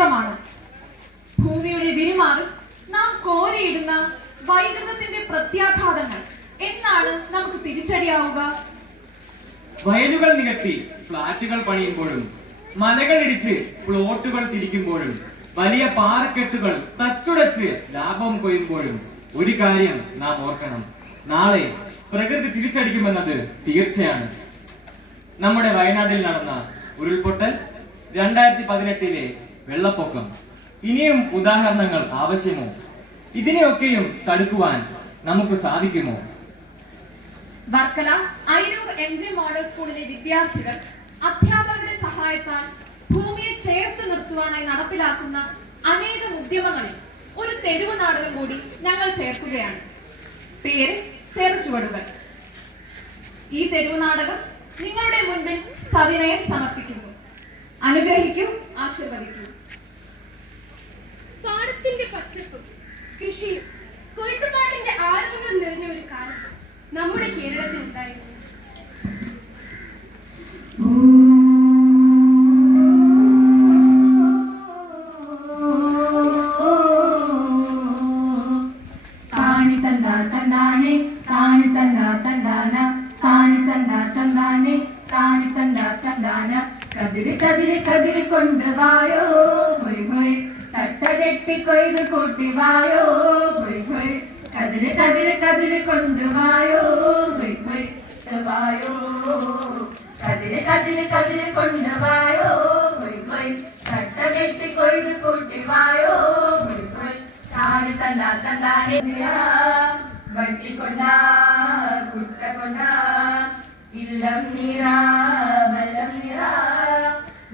ാണ് ഭൂമിയുടെ വിരിമാറും നാം കോരിയിടുന്ന വൈദ്യുതത്തിന്റെ പ്രത്യാഘാതങ്ങൾ എന്നാണ് നമുക്ക് തിരിച്ചടിയാവുക. വയലുകൾ നികത്തി ഫ്ളാറ്റുകൾ പണിയുമ്പോഴും മലകൾ ഇടിച്ച് പ്ലോട്ടുകൾ തിരിക്കുമ്പോഴും വലിയ പാറക്കെട്ടുകൾ തച്ചുടച്ച് ലാഭം കൊയ്യുമ്പോഴും ഒരു കാര്യം നാം ഓർക്കണം, നാളെ പ്രകൃതി തിരിച്ചടിക്കുമെന്നത് തീർച്ചയാണ്. നമ്മുടെ വയനാട്ടിൽ നടന്ന ഉരുൾപൊട്ടൽ, 2018 വെള്ളപ്പൊക്കം, ഇനിയും ഉദാഹരണങ്ങൾ ആവശ്യമോ? ഇതിനെയൊക്കെയും തടുക്കുവാൻ നമുക്ക് സാധിക്കുമോ? വർക്കല അയിരൂർ MJ മോഡൽ സ്കൂളിലെ വിദ്യാർത്ഥികൾ അധ്യാപകരുടെ സഹായത്താൽ ഭൂമിയെ ചേർത്ത് നിർത്തുവാനായി നടപ്പിലാക്കുന്ന അനേകം ഉദ്യമങ്ങളിൽ ഒരു തെരുവ് നാടകം കൂടി ഞങ്ങൾ ചേർക്കുകയാണ്. പേര് ചെറുചുവടുകൾ. ഈ തെരുവ് നാടകം നിങ്ങളുടെ മുൻപിൽ സവിനയം സമർപ്പിക്കുന്നു. അനുഗ്രഹിക്കും, ആശീർവദിക്കും. പാടത്തിന്റെ പച്ചപ്പും കൃഷിയും കൊയ്ത്തുപാട്ടിന്റെ ആരവങ്ങൾ നിറഞ്ഞ ഒരു കാലം നമ്മുടെ കേരളത്തിൽ ഉണ്ടായിരുന്നു. താനി തന്നാ തന്നാനെ താനി തന്നാ തന്നാന താനി തന്നാ തന്നാനെ താനി തന്നാ തന്നാന കതിര് കതിര് കതിര് കൊണ്ടുവായോ ഹൊയ് ഹൊയ് തട്ട കെട്ടി കൊയ്ത് കൂട്ടി വായോ ഹൊയ് ഹൊയ് കതിര് കതിര് കതിര് കൊണ്ടുവായോ ഹൊയ് ഹൊയ് വായോ കതിര് കതിര് കതിര് കൊണ്ടുവായോ ഹൊയ് ഹൊയ് തട്ട കെട്ടി കൊയ്ത് കൂട്ടി വായോ ഹൊയ് ഹൊയ് താനി തന്നാ തന്നാനെ വട്ടി കൊണ്ടാ കുട്ട കൊണ്ടാ ഇല്ലം നീരാ വെള്ളം നീരാ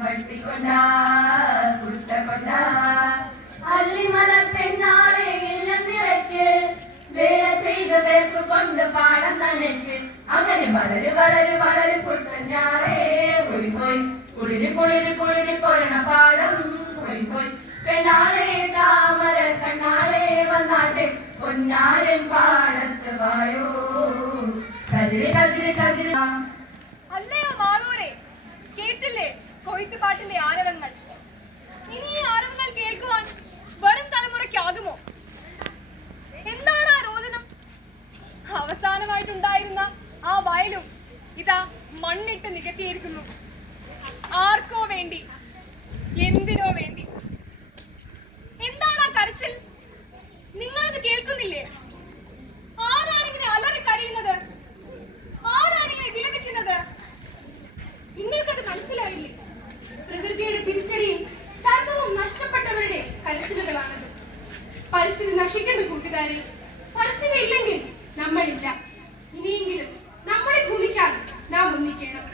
വട്ടി കൊണ്ടാ കുട്ട കൊണ്ടാ അല്ലിമല പെണ്ണാളെ ഇല്ലം നിറയ്ക്ക് വേല ചെയ്ത് വേർപ്പ് കൊണ്ട് പാടം നനയ്ക്ക് അങ്ങനെ വളര് വളര് വളര് കുട്ടഞ്ഞാറേ ഹൊയ് ഹൊയ് കുളിര് കുളിര് കുളിര് കൊരണ പാടം ഹൊയ് ഹൊയ് പെണ്ണാളെ താമര കണ്ണാളെ വന്നാട്ടെ പൊന്നാരൻ പാടത്ത് വായോ കതിര് കതിര് കതിര്. അല്ലയോ മാളൂരെ, കേട്ടില്ലേ കൊയ്ത്തുപാട്ടിന്റെ ആരവങ്ങൾ? ഇനി ഈ ആരവങ്ങൾ കേൾക്കുവാൻ വരും തലമുറയ്ക്കാകുമോ? എന്താണ് ആ രോദനം? അവസാനമായിട്ടുണ്ടായിരുന്ന ആ വയലും ഇതാ മണ്ണിട്ട് നികത്തിയിരിക്കുന്നു. ആർക്കോ വേണ്ടി, എന്തിനോ വേണ്ടി. എന്താണ് ആ കരച്ചിൽ? നിങ്ങളത് കേൾക്കുന്നില്ലേ? ആരാണിങ്ങനെ അലറി കരയുന്നത്? ആരാണിങ്ങനെ വിലപിക്കുന്നത്? നിങ്ങൾക്കത് മനസ്സിലായില്ലേ? പ്രകൃതിയുടെ തിരിച്ചടിയും സർവവും നഷ്ടപ്പെട്ടവരുടെ കരച്ചിലുകളാണത്. പരിസ്ഥിതി നശിക്കുന്ന കൂട്ടുകാരെ, പരിസ്ഥിതി ഇല്ലെങ്കിൽ നമ്മളില്ല. ഇനിയെങ്കിലും നമ്മുടെ ഭൂമിക്കായി നാം ഒന്നിക്കണം.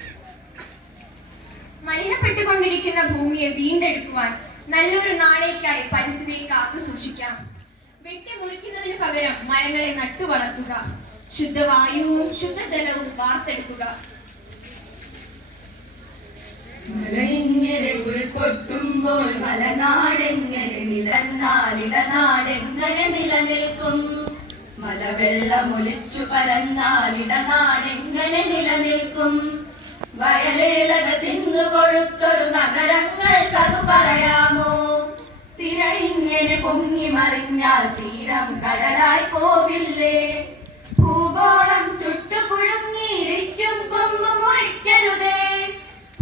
മലിനപ്പെട്ടുകൊണ്ടിരിക്കുന്ന ഭൂമിയെ വീണ്ടെടുക്കുവാൻ നല്ലൊരു നാളേക്കായി പരിസ്ഥിതിയെ കാത്തു സൂക്ഷിക്കാം. വെട്ടിമുറിക്കുന്നതിന് പകരം മരങ്ങളെ നട്ടു വളർത്തുക. ശുദ്ധവായുവും ശുദ്ധജലവും വാർത്തെടുക്കുക. മലയിങ്ങനെ ഉൾക്കൊട്ടുമ്പോൾ മലനാടെങ്ങനെ നിലനാളിടനാടെങ്ങനെ നിലനിൽക്കും? മലവെള്ളമൊലിച്ചു പരന്നാലിടനാടെങ്ങനെ നിലനിൽക്കും? വയലേലക തിന്നു കൊഴുത്തൊരു നഗരങ്ങൾക്കതു പറയാമോ? തിര ഇങ്ങനെ പൊങ്ങി മറിഞ്ഞാൽ തീരം കടലായി പോവില്ലേ? ഭൂഗോളം ചുട്ടുപുഴുങ്ങിയിരിക്കും, കൊമ്പ് മുറിക്കരുതേ.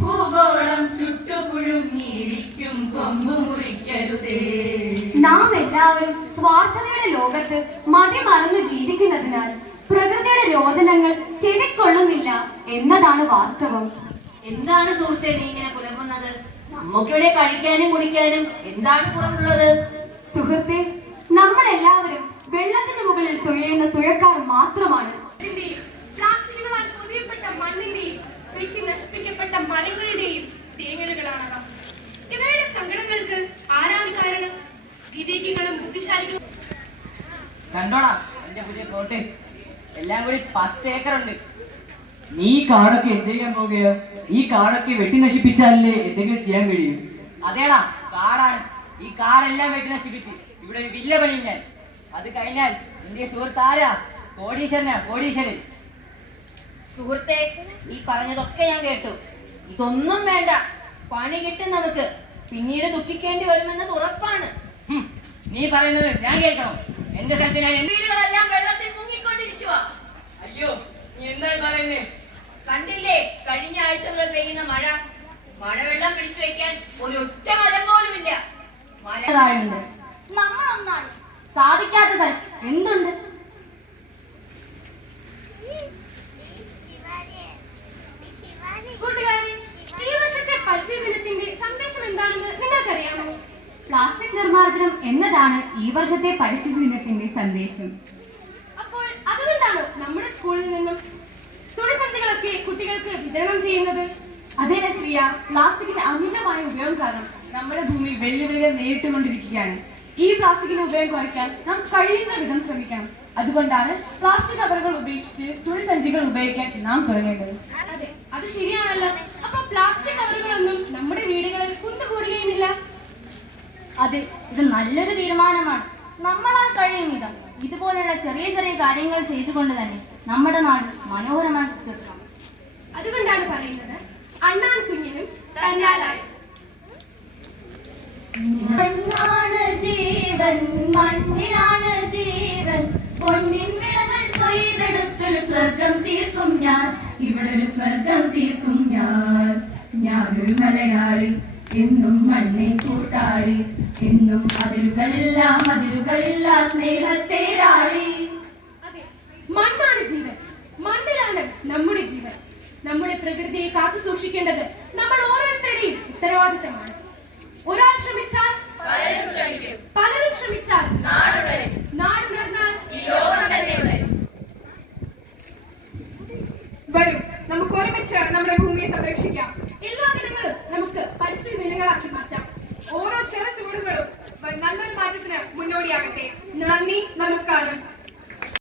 ഭൂഗോളം ചുട്ടുപുഴുങ്ങിയിരിക്കും, കൊമ്പ് മുറിക്കരുതേ. നാം എല്ലാവരും സ്വാർത്ഥതയുടെ ലോകത്ത് മതിമറന്നു ജീവിക്കുന്നതിനാൽ പ്രകൃതിയുടെ രോദനങ്ങൾ ചെവിക്കൊള്ളുന്നില്ല എന്നതാണ് വാസ്തവം. എന്താണ് സുഹൃത്തെ നീ ഇങ്ങനെ പുലമ്പുന്നത്? നമുക്കിവിടെ കഴിക്കാനും കുടിക്കാനും എന്താണ് കുറവുള്ളത്? സുഹൃത്തെ, നമ്മൾ എല്ലാവരും വെള്ളത്തിന് മുകളിൽ തുഴയുന്ന തുഴക്കാർ മാത്രമാണ്. പ്ലാസ്റ്റിക്കുകളാൽ പൊതിയപ്പെട്ട മണ്ണിന്റെയും വെട്ടി നശിപ്പിക്കപ്പെട്ട മരങ്ങളുടെയും തേങ്ങലുകളാണവ. ഇവയുടെ സങ്കടങ്ങൾക്ക് ആരാണ് കാരണം? വിവേകികളും ബുദ്ധിശാലികളും. കണ്ടോടാ എന്റെ പുതിയ പ്ലോട്ട്, എല്ലാം കൂടി 10 ഏക്കറുണ്ട്. നീ കാടൊക്കെ എന്ത് ചെയ്യാൻ പോവുകയോ? ഈ കാടൊക്കെ വെട്ടി നശിപ്പിച്ചാലേ എന്തെങ്കിലും ചെയ്യാൻ കഴിയും. അതേടാ, കാടാണ്. ഈ കാടെല്ലാം വെട്ടി നശിപ്പിച്ച് ഇവിടെ ഒരു വില്ല പണിയും ഞാൻ. അത് കഴിഞ്ഞാൽ എന്റെ സുഹൃത്ത് ആരാ? കോടീശ്വരനാ, കോടീശ്വരൻ. സുഹൃത്തെ, നീ പറഞ്ഞതൊക്കെ ഞാൻ കേട്ടു. ഇതൊന്നും വേണ്ട, പണി കിട്ടും നമുക്ക്. പിന്നീട് ദുഃഖിക്കേണ്ടി വരുമെന്നത് ഉറപ്പാണ്. നീ പറയുന്നത് ഞാൻ കേൾക്കണം. എന്റെ സ്ഥലത്ത് ഞാൻ വീടുകളെല്ലാം വെള്ളത്തിൽ മുങ്ങിക്കൊണ്ടിരിക്കുക. അയ്യോ, നീ എന്താണ് പറയുന്നേ? കണ്ടില്ലേ കഴിഞ്ഞ ആഴ്ച മുതൽ പെയ്യുന്ന മഴ. മഴവെള്ളം പിടിച്ചു വെക്കാൻ ഒരു ഒറ്റ മരം പോലുമില്ല. താഴുണ്ട്. നമ്മളൊന്നാണ് സാധിക്കാത്തത് എന്തുണ്ട്? കൂട്ടുകാരെ, ഈ വർഷത്തെ പരിസ്ഥിതി ദിനത്തിന്റെ സന്ദേശം എന്താണെന്ന് നിങ്ങൾക്കറിയാമോ? പ്ലാസ്റ്റിക് നിർമ്മാർജ്ജനം എന്നതാണ് ഈ വർഷത്തെ പരിസ്ഥിതി ദിനത്തിന്റെ സന്ദേശം. അപ്പോൾ അതുകൊണ്ടാണോ നമ്മുടെ സ്കൂളിൽ നിന്നും തുണിസഞ്ചികളൊക്കെ കുട്ടികൾക്ക് വിതരണം ചെയ്യുന്നത്? അതേ നസ്രിയ, പ്ലാസ്റ്റിക്കിന്റെ അമിതമായ ഉപയോഗം കാരണം നമ്മുടെ ഭൂമി വെല്ലുവിളികൾ നേരിട്ടുകൊണ്ടിരിക്കുകയാണ്. ഈ പ്ലാസ്റ്റിക്കിന്റെ ഉപയോഗം കുറയ്ക്കാൻ നാം കഴിയുന്ന വിധം ശ്രമിക്കണം. അതുകൊണ്ടാണ് പ്ലാസ്റ്റിക് കവറുകൾ ഉപേക്ഷിച്ച് തുണിസഞ്ചികൾ ഉപയോഗിക്കാൻ നാം തുടങ്ങേണ്ടത്. അതെ, അത് ശരിയാണല്ലോ. അപ്പൊ പ്ലാസ്റ്റിക് കവറുകളൊന്നും നമ്മുടെ വീടുകളിൽ കുന്നുകൂടുകയുമില്ല. അതെ, ഇത് നല്ലൊരു തീരുമാനമാണ്. നമ്മളാൽ കഴിയും വിധം ഇതുപോലുള്ള ചെറിയ ചെറിയ കാര്യങ്ങൾ ചെയ്തുകൊണ്ട് തന്നെ നമ്മുടെ നാട് മനോഹരമായി തീർക്കാം. അതുകൊണ്ടാണ് പറയുന്നത്, അണ്ണാൻ കുഞ്ഞിനും തന്നാലായി. മണ്ണാണ് ജീവൻ, മണ്ണിലാണ് ജീവൻ, പൊന്നിൻ വിളകൾ കൊയ്തെടുത്തൊരു സ്വർഗം തീർക്കും ഞാൻ, ഇവിടെ ഒരു സ്വർഗം തീർക്കും ഞാൻ. ഞാനൊരു മലയാളി, എന്നും മണ്ണിൻ കൂട്ടാളി, എന്നും അതിരുകളില്ല സ്നേഹത്തേരാളി. അതെ, മണ്ണാണ് ജീവൻ, മണ്ണിലാണ് നമ്മുടെ ജീവൻ. നമ്മുടെ പ്രകൃതിയെ കാത്തു സൂക്ഷിക്കേണ്ടത് നമ്മൾ ഓരോരുത്തരുടെയും ഉത്തരവാദിത്തമാണ്. ഒരാൾ ശ്രമിച്ചാൽ പലരും ശ്രമിച്ചാൽ നാടുണർന്നാൽ വരും, നമുക്ക് ഒരുമിച്ച് നമ്മുടെ ഭൂമിയെ സംരക്ഷിക്കാം. എല്ലാ ദിനങ്ങളും നമുക്ക് പരിസ്ഥിതി ദിനങ്ങളാക്കി മാറ്റാം. ഓരോ ചെറു ചുവടുകളും നല്ലൊരു മാറ്റത്തിന് മുന്നോടിയാകട്ടെ. നന്ദി, നമസ്കാരം.